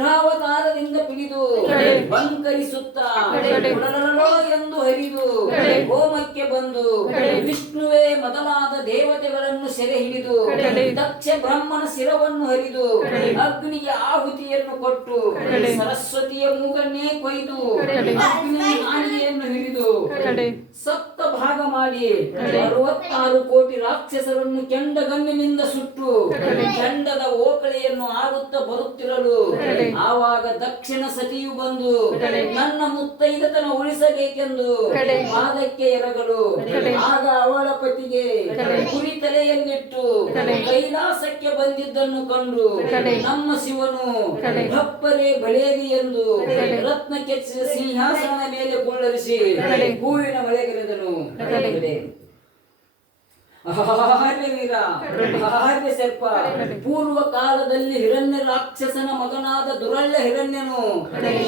ರುದ್ರಾವತಾರದಿಂದ ಪಿಡಿದು ಬಂಕರಿಸುತ್ತ ಎಂದು ಹರಿದು ಹೋಮಕ್ಕೆ ಬಂದು ವಿಷ್ಣುವೇ ಮೊದಲಾದ ದೇವತೆಗಳನ್ನು ಸೆರೆ ಹಿಡಿದು ದಕ್ಷ ಬ್ರಹ್ಮನ ಶಿರವನ್ನು ಹರಿದು ಅಗ್ನಿಗೆ ಆಹುತಿಯನ್ನು ಕೊಟ್ಟು ಸರಸ್ವತಿಯ ಮೂಗನ್ನೇ ಕೊಯ್ದು ಅಗ್ನಿಯ ನಾಲಿಗೆಯನ್ನು ಹಿಡಿದು ಸಪ್ತ ಭಾಗ ಮಾಡಿ 66 ಕೋಟಿ ರಾಕ್ಷಸರನ್ನು ಕೆಂಡಗಣ್ಣಿನಿಂದ ಸುಟ್ಟು ಕೆಂಡದ ಓಕಳೆಯನ್ನು ಆಡುತ್ತಾ ಬರುತ್ತಿರಲು ಆವಾಗ ದಕ್ಷಿಣ ಸತಿಯು ಬಂದು ನನ್ನ ಮುತ್ತೈದತನ ಉಳಿಸಬೇಕೆಂದು ಪಾದಕ್ಕೆ ಎರಗಲು ಆಗ ಅವಳ ಪತಿಗೆ ಕುರಿ ತಲೆಯನ್ನಿಟ್ಟು ಕೈಲಾಸಕ್ಕೆ ಬಂದಿದ್ದನ್ನು ಕಂಡು ನಮ್ಮ ಶಿವನು ಭಪ್ಪರೆ ಬಳೇರಿ ಎಂದು ರತ್ನ ಕೆಚ್ಚಿದ ಸಿಂಹಾಸನದ ಮೇಲೆ ಕುಳ್ಳರಿಸಿ ಹೂವಿನ ಮಳೆಗೆರೆದನು. ವೀರ ಸರ್ಪ ಪೂರ್ವ ಕಾಲದಲ್ಲಿ ಹಿರಣ್ಯ ರಾಕ್ಷಸನ ಮಗನಾದ ದುರಳ್ಳ ಹಿರಣ್ಯನು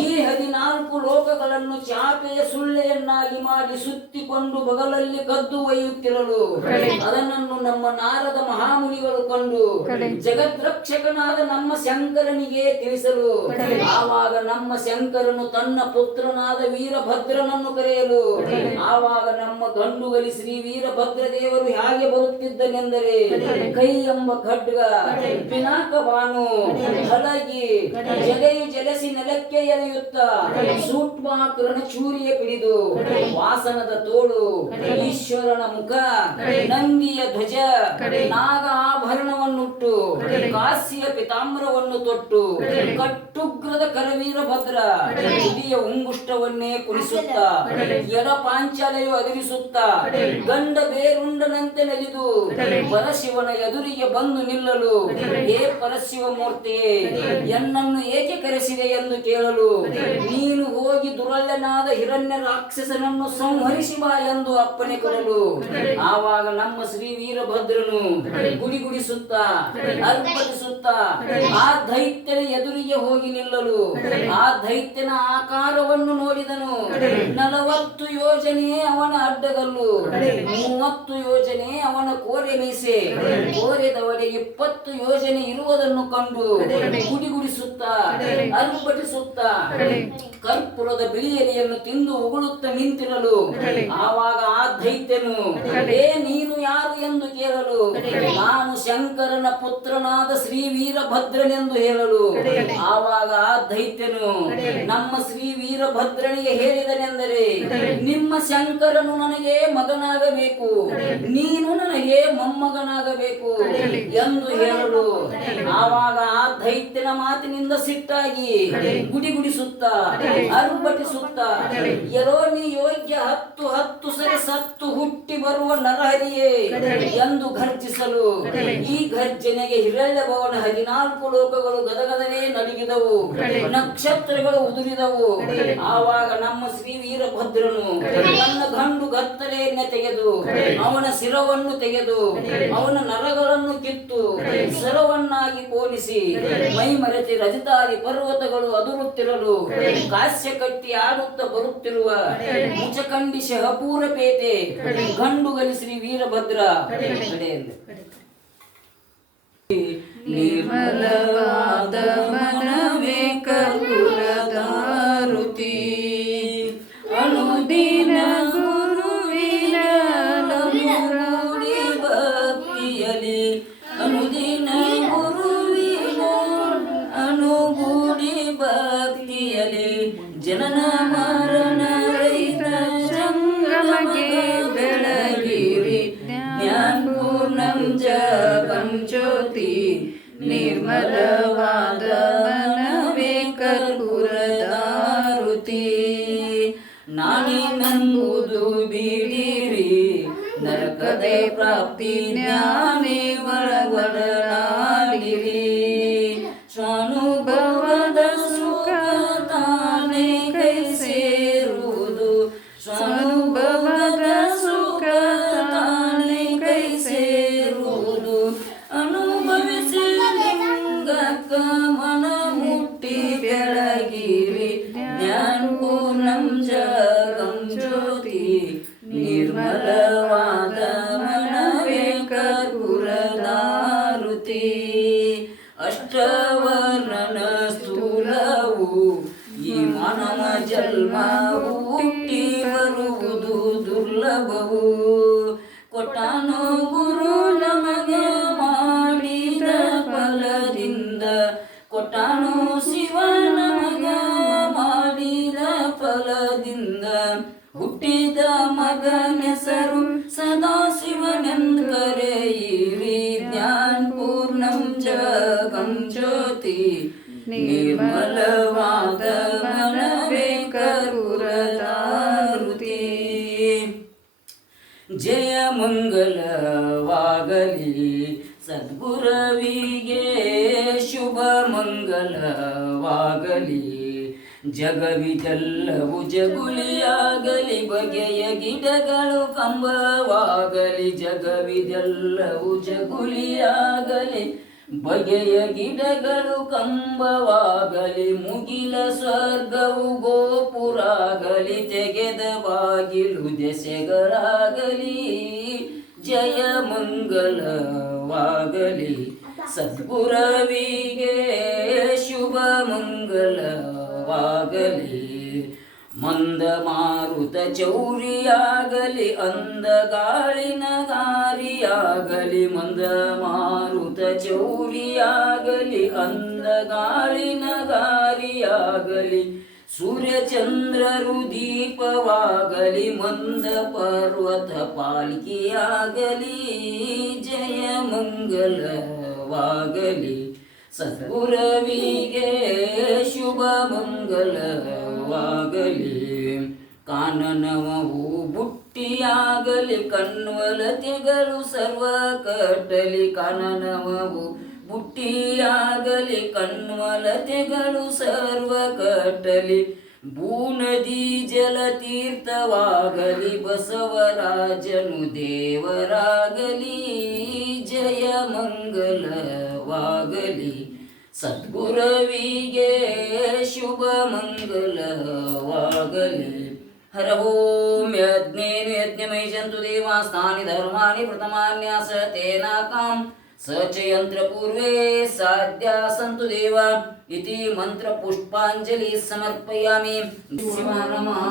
ಈ 14 ಲೋಕಗಳನ್ನು ಚಾಪೆಯ ಸುಳ್ಳೆಯನ್ನಾಗಿ ಮಾಡಿ ಸುತ್ತಿಕೊಂಡು ಬಗಲಲ್ಲಿ ಕದ್ದು ಒಯ್ಯುತ್ತಿರಲು ಅದನ್ನು ನಮ್ಮ ನಾರದ ಮಹಾಮುನಿಗಳು ಕಂಡು ಜಗದ್ರಕ್ಷಕನಾದ ನಮ್ಮ ಶಂಕರನಿಗೆ ತಿಳಿಸಲು ಆವಾಗ ನಮ್ಮ ಶಂಕರನು ತನ್ನ ಪುತ್ರನಾದ ವೀರಭದ್ರನನ್ನು ಕರೆಯಲು ಆವಾಗ ನಮ್ಮ ಗಂಡುಗಲಿ ಶ್ರೀ ವೀರಭದ್ರ ದೇವರು ಹೇಗೆ ಬರುತ್ತಿದ್ದನೆಂದರೆ ಕೈ ಎಂಬ ಖಡ್ಗ ಪಿನಾಕ ಬಾನು ಹಲಗಿ ಜಲೆಯು ಜಲಸಿ ನೆಲಕ್ಕೆ ಎಳೆಯುತ್ತ ಸೂಕ್ಷ್ಮಾಕರಣ ಚೂರಿಯ ಪಿಡಿದು ವಾಸನದ ತೋಳು ಈಶ್ವರನ ಮುಖ ನಂದಿಯ ಧ್ವಜ ನಾಗ ಆಭರಣವನ್ನುಟ್ಟು ಕಾಸಿಯ ಪಿತಾಂಬರವನ್ನು ತೊಟ್ಟು ಕಟ್ಟುಗ್ರದ ಕರವೀರ ಭದ್ರ ತುದಿಯ ಉಂಗುಷ್ಟವನ್ನೇ ಕುಣಿಸುತ್ತ ಎಡ ಪಾಂಚಾಲೆಯು ಅದಿರಿಸುತ್ತ ಗಂಡ ಬೇರುಂಡನಂತೆ ನಲಿದು ಪರಶಿವನ ಎದುರಿಗೆ ಬಂದು ನಿಲ್ಲಲು ಹೇ ಪರಶಿವ ಮೂರ್ತಿಯೇ ಎನ್ನನ್ನು ಏಕೆ ಕರೆಸಿದೆ ಎಂದು ಕೇಳಲು ನೀನು ಹೋಗಿ ದುರಳ್ಳನಾದ ಹಿರಣ್ಯ ರಾಕ್ಷಸನನ್ನು ಸಂಹರಿಸಿ ಬಾ ಎಂದು ಅಪ್ಪಣೆ ಕೊಡಲು ಆವಾಗ ನಮ್ಮ ಶ್ರೀ ವೀರಭದ್ರನು ಗುಡಿಗುಡಿಸುತ್ತ ಅರ್ಪಣಿಸುತ್ತ ಆ ದೈತ್ಯನ ಎದುರಿಗೆ ಹೋಗಿ ನಿಲ್ಲಲು ಆ ದೈತ್ಯನ ಆಕಾರವನ್ನು ನೋಡಿದನು. 40 ಯೋಜನೆ ಅವನ ಅಡ್ಡಗಲ್ಲು, 30 ಯೋಜನೆ ಅವನ ಕೋರೆ ಮೀಸೆ, ಕೋರೆದವಡೆ 20 ಯೋಜನೆ ಇರುವುದನ್ನು ಕಂಡು ಗುಡಿಗುಡಿಸುತ್ತ ಅರ್ಪಟಿಸುತ್ತ ಕರ್ಪೂರದ ಬಿಳಿ ಎಲೆಯನ್ನು ತಿಂದು ಉಗುಳುತ್ತ ನಿಂತಿರಲು ಆವಾಗ ಆ ದೈತ್ಯನು ನೀನು ಯಾರು ಎಂದು ಕೇಳಲು ನಾನು ಶಂಕರನ ಪುತ್ರನಾದ ಶ್ರೀ ವೀರಭದ್ರನೆಂದು ಹೇಳಲು ಆವಾಗ ಆ ದೈತ್ಯನು ನಮ್ಮ ಶ್ರೀ ವೀರಭದ್ರನಿಗೆ ಹೇಳಿದನೆಂದರೆ ನಿಮ್ಮ ಶಂಕರನು ನನಗೆ ಮಗನಾಗಬೇಕು, ನೀನು ನನಗೆ ಮೊಮ್ಮಗನಾಗಬೇಕು ಎಂದು ಹೇಳಲು ಆವಾಗ ಆ ದೈತ್ಯನ ಮಾತಿನಿಂದ ಸಿಟ್ಟಾಗಿ ಗುಡಿಗುಡಿಸುತ್ತ ಅರ್ಪಟಿಸುತ್ತ ಎರೋ ನೀ ಯೋಗ್ಯ 10 ಸರಿ ಸತ್ತು ಹುಟ್ಟಿ ಬರುವ ನರಹರಿಯೇ ಎಂದು ಘರ್ಜಿಸಲು ಈ ಘರ್ಜನೆಗೆ ಹಿರಣ್ಯ ಭವನ 14 ಲೋಕಗಳು ಗದಗದನೇ ನಡುಗಿದವು, ನಕ್ಷತ್ರಗಳು ಉದುರಿದವು. ಆವಾಗ ನಮ್ಮ ಶ್ರೀ ವೀರಭದ್ರನು ತನ್ನ ಗಂಡು ಗತ್ತಲೆಯನ್ನೇ ತೆಗೆದು ಅವನ ಶಿರವನ್ನು ತೆಗೆದು ಅವನ ನರಗಳನ್ನು ಕಿತ್ತು ಸರವನ್ನಾಗಿ ಪೋಲಿಸಿ ಮೈ ಮರೆತಿ ರಜತಾರಿ ಪರ್ವತಗಳು ಅದುರುತ್ತಿರಲು ಕಾಸ್ಯ ಕಟ್ಟಿ ಆಡುತ್ತ ಬರುತ್ತಿರುವ ಮುಚಕಂಡಿ ಶಹಪೂರ ಪೇಟೆ ಗಂಡುಗಲಿ ಶ್ರೀ ವೀರಭದ್ರ ನಿರ್ಮಲವಾದ ಮನವೇ ಕರ್ಪೂರದಾರುತಿ ಅನುದಿನ ಗುರುವಿನ ನಮೂಡಿ ಭಕ್ತಿಯಲಿ ಅನುದಿನ ಗುರುವಿನ ಅನುಗೂಡಿ ಭಕ್ತಿಯಲಿ ಜನನ ಮರಣ ರಹಿತ ಜಂಗಮಗೆ ಬೆಳಗಿರಿ ಜ್ಞಾನ ಪೂರ್ಣಂ ಜಪಂ ಜ್ಯೋತಿ ನಿರ್ಮಲವಾದ ಮನವೇ ಕರ್ಪೂರದಾರುತಿ ನಾನೇನೆಂಬುದು ಬಿಡಿರಿ ನರಕದೆ ಪ್ರಾಪ್ತಿ ಜ್ಞಾನೇ ಒಳಗೊಡಲಾಡಿರಿ ಸ್ವಾನುಭವದ ಸುಖ ತಾನೇ ಕೈ ಸೇರುವುದು ಸ್ವಾನುಭವದ ಸುಖ ತಾನೇ ಕೈ ಸೇರುವುದು ಅನುಭವಿಸಿ ಲಿಂಗಕ್ಕ ಮನ ಮುಟ್ಟಿ ಬೆಳಗಿರಿ ಜ್ಞಾನ ಪೂರ್ಣಂ ಜಗಂ ಜ್ಯೋತಿ ನಿರ್ಮಲವಾದ ಮನವೇ ಕರ್ಪೂರದಾರುತಿ ಜನ್ಮವು ಈ ಮಾನವ ಜನ್ಮ ಹುಟ್ಟಿ ಬರುವುದು ದುರ್ಲಭವು. ಕೊಟ್ಟಾನು ಗುರು ನಮಗ ಮಾಡಿದ ಫಲದಿಂದ, ಕೊಟ್ಟಾನು ಶಿವ ನಮಗ ಮಾಡಿದ ಫಲದಿಂದ, ಹುಟ್ಟಿದ ಮಗನೆಸರು ಸದಾ ಶಿವನೆಂದು ಕರೆಯಿರಿ. ಜ್ಞಾನ ಪೂರ್ಣಂ ಜಗಂ ಜ್ಯೋತಿ ನಿರ್ಮಲವಾದ ಮನವೇ ಕರ್ಪೂರದಾರುತಿ. ಜಯ ಮಂಗಲವಾಗಲಿ ಸದ್ಗುರವಿಗೆ, ಶುಭ ಮಂಗಲವಾಗಲಿ. ಜಗವಿದೆಲ್ಲವೂ ಜಗುಲಿಯಾಗಲಿ, ಬಗೆಯ ಗಿಡಗಳು ಕಂಬವಾಗಲಿ. ಜಗವಿದೆಲ್ಲವೂ ಜಗುಲಿಯಾಗಲಿ, ಬಗೆಯ ಗಿಡಗಳು ಕಂಬವಾಗಲಿ. ಮುಗಿಲ ಸ್ವರ್ಗವು ಗೋಪುರಾಗಲಿ, ತೆಗೆದ ಬಾಗಿಲು ದೆಸೆಗಳಾಗಲಿ. ಜಯ ಮಂಗಲವಾಗಲಿ ಸದ್ಗುರವಿಗೆ, ಶುಭ ಮಂಗಲವಾಗಲಿ. ಮಂದ ಮಾರುತ ಚೌರಿಯಾಗಲಿ, ಅಂದ ಗಾಳಿನ ಗಾರಿಯಾಗಲಿ. ಮಂದ ಮಾರುತ ಚೌರಿಯಾಗಲಿ, ಅಂದ ಗಾಳಿನ ಗಾರಿಯಾಗಲಿ. ಸೂರ್ಯಚಂದ್ರರು ದೀಪವಾಗಲಿ, ಮಂದ ಪರ್ವತ ಪಾಲ್ಕಿಯಾಗಲಿ. ಜಯ ಮಂಗಲವಾಗಲಿ ಸದ್ಗುರವಿಗೆ, ಶುಭ ಮಂಗಲವಾಗಲಿ. ಕಾನನವು ಬುಟ್ಟಿಯಾಗಲಿ, ಕಣ್ವಲತೆಗಳು ಸರ್ವ ಕಟ್ಟಲಿ. ಕಾನನವು ಬುಟ್ಟಿಯಾಗಲಿ, ಕಣ್ವಲತೆಗಳು ಸರ್ವ ಕಟ್ಟಲಿ. ಭೂನದಿ ಜಲತೀರ್ಥವಾಗಲಿ, ಬಸವರಾಜನು ದೇವರಾಗಲಿ. ಜಯ ಮಂಗಲವಾಗಲಿ ಸದ್ಗುರವಿಗೆ, ಶುಭ ಮಂಗಲವಾಗಲಿ. ಹರ ಓಂ ಯಜ್ಞೇನ ಯಜ್ಞಮೈ ಜಂತು ದೇವಾಸ್ತಾನಿ ಧರ್ಮಾಣಿ ಪ್ರಥಮಾನ್ಯಾಸ ತೇನಾಕಾಂ ಸ ಚ ಯಂತ್ರ ಪೂರ್ವೇ ಸಾಧ್ಯ ಸಂತು ದೇವ ಇತಿ ಮಂತ್ರ ಪುಷ್ಪಾಂಜಲಿ ಸಮರ್ಪಯಾಮಿ. ಶಿವ ನಮಃ.